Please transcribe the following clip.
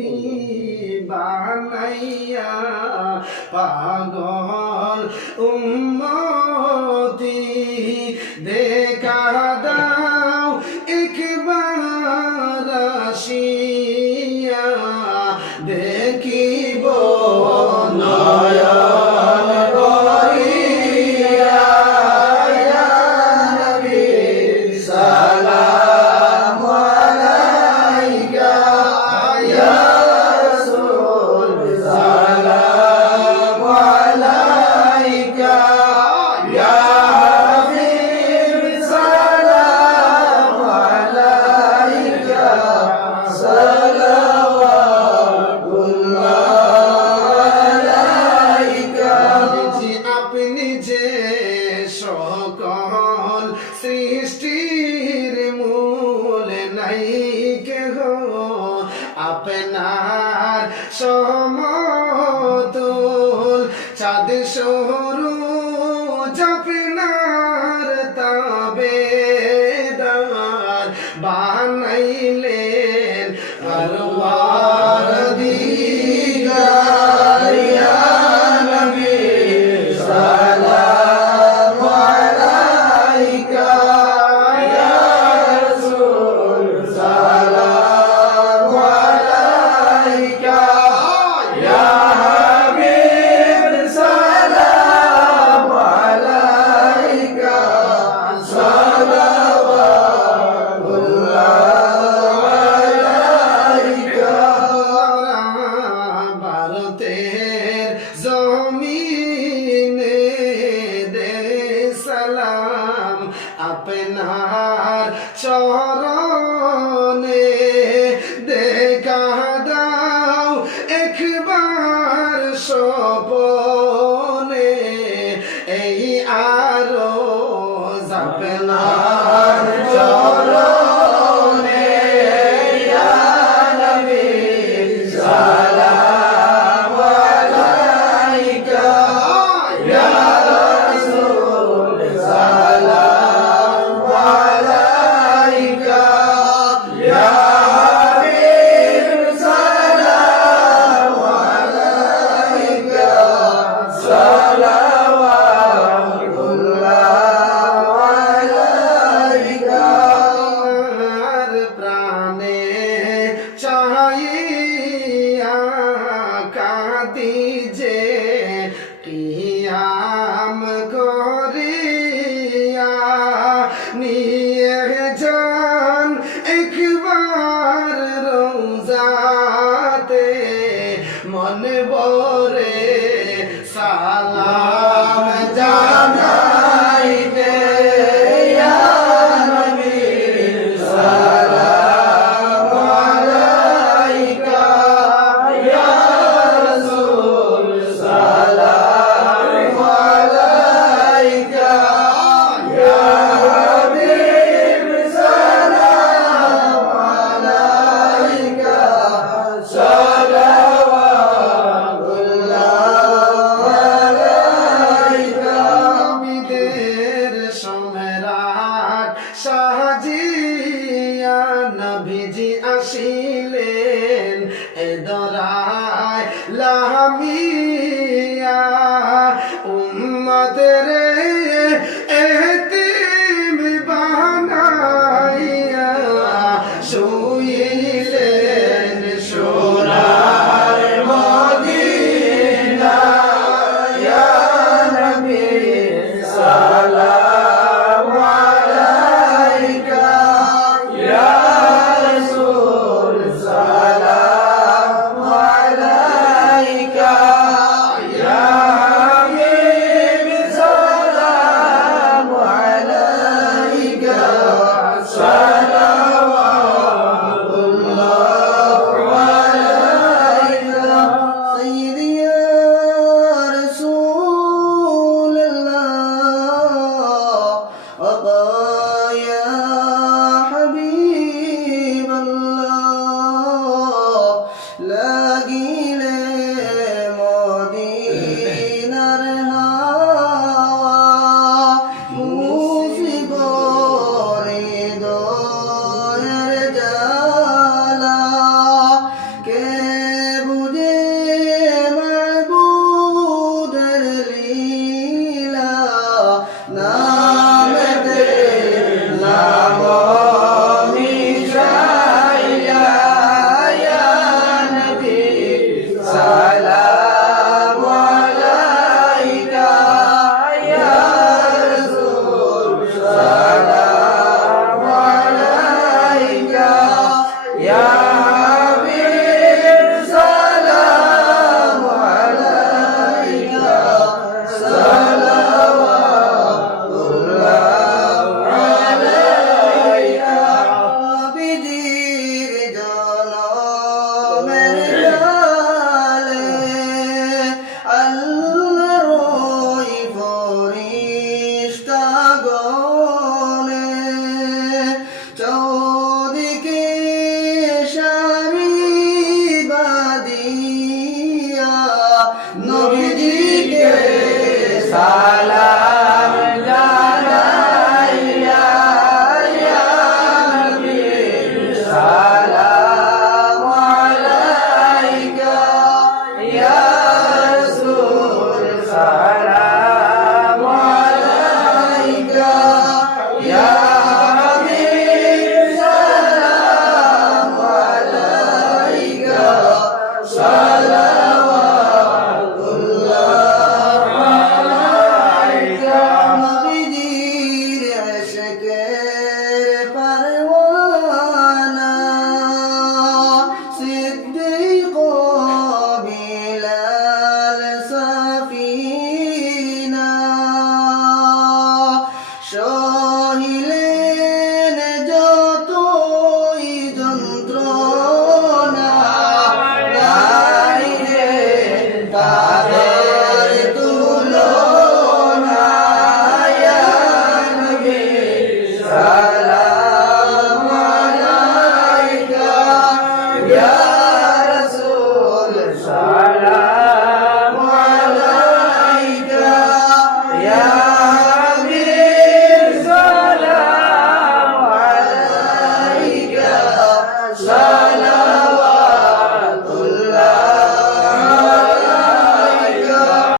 নবী বানাইয়া পাগল উম্মতি দেখা দাও একবার আসিয়া দেখিব নয়ন ভরিয়া ইয়া নবী সালাম আলাইকা ইয়া রাসূল সালাম আলাইকা ইয়া হাবিব সালাম আলাইকা আপনি যে সকল সৃষ্টির মূল নাই কেহ আপনার সমতুল চাঁদ সূরজ আপনার তাবেদার বানাইলেন পরওয়ার দিগার ইয়া নবী সালাম আলাইকা ইয়া রাসূল সালাম আলাইকা ইয়া হাবিব সালাম আলাইকা ভারতের জমিনে দে সালাম আপনার চরণে দেখা দাও একবার স্বপনে এই আরজ আপনার চরণে ইয়া নবী সালাম আলাইকা ইয়া রাসূল সালাম আলাইকা ইয়া হাবিব সালাম আলাইকা সালাওয়াতুল্লাহ আলাইকা আর প্রাণে চাহিয়া কাঁদি যে কিয়াম করিয়া নিয়ে যান একবার রোজাতে মন ভরে সালাম জানাইতে ইয়া নবী সালাম আলাইকা ইয়া রাসূল সালাম আলাইকা ইয়া হাবিব সালাম আলাইকা নবীদের সম্রাট সাজিয়া নবীজি আসিলেন এ দরায় লামিয়া উম্মতের এতিম বানাইয়া শুইলেন সোনার মদিনা ইয়া নবী সালাম আলাইকা ইয়া রাসূল সালাম صديق بلال سفينة সহিলেন যতই যন্ত্রণা গাইলে তাদের তুলনা ইয়া নবী